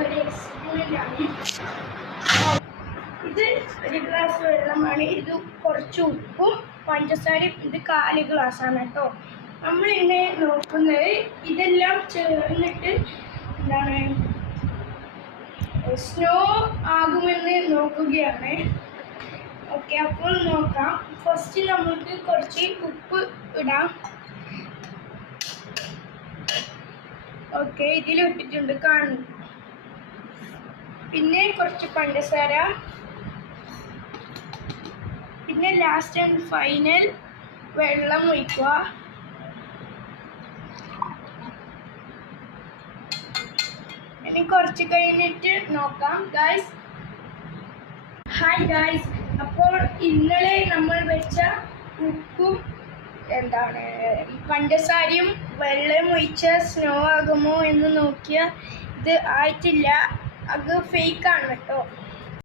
ഒരു എക്സ്പെരിമെൻ്റാണ്. ഇത് ഒരു ഗ്ലാസ് വെള്ളമാണ്. ഇത് കുറച്ച് ഉപ്പും പഞ്ചസാരയും. ഇത് 4 ഗ്ലാസ്സാണ് കേട്ടോ. നമ്മളിങ്ങനെ നോക്കുന്നത് ഇതെല്ലാം ചേർന്നിട്ട് എന്താണ് സ്നോ ആകുമെന്ന് നോക്കുകയാണ്. ഓക്കെ, അപ്പോൾ നോക്കാം. ഫസ്റ്റ് നമുക്ക് കുറച്ച് ഉപ്പ് ഇടാം. ഓക്കെ, ഇതിലിട്ടിട്ടുണ്ട് കാണുന്നു. പിന്നെ കുറച്ച് പഞ്ചസാര. പിന്നെ ലാസ്റ്റ് ആൻഡ് ഫൈനൽ വെള്ളം ഒഴിക്കുക. ഇനി കുറച്ച് കഴിഞ്ഞിട്ട് നോക്കാം ഗായ്സ്. ഹായ് ഗായ്സ്, അപ്പോൾ ഇന്നലെ നമ്മൾ വെച്ച ഉപ്പും പഞ്ചസാരയും വെള്ളം ഒഴിച്ച സ്നോ ആകുമോ എന്ന് നോക്കിയാൽ ഇത് ആയിട്ടില്ല. അത് ഫേക്കാണ് കേട്ടോ.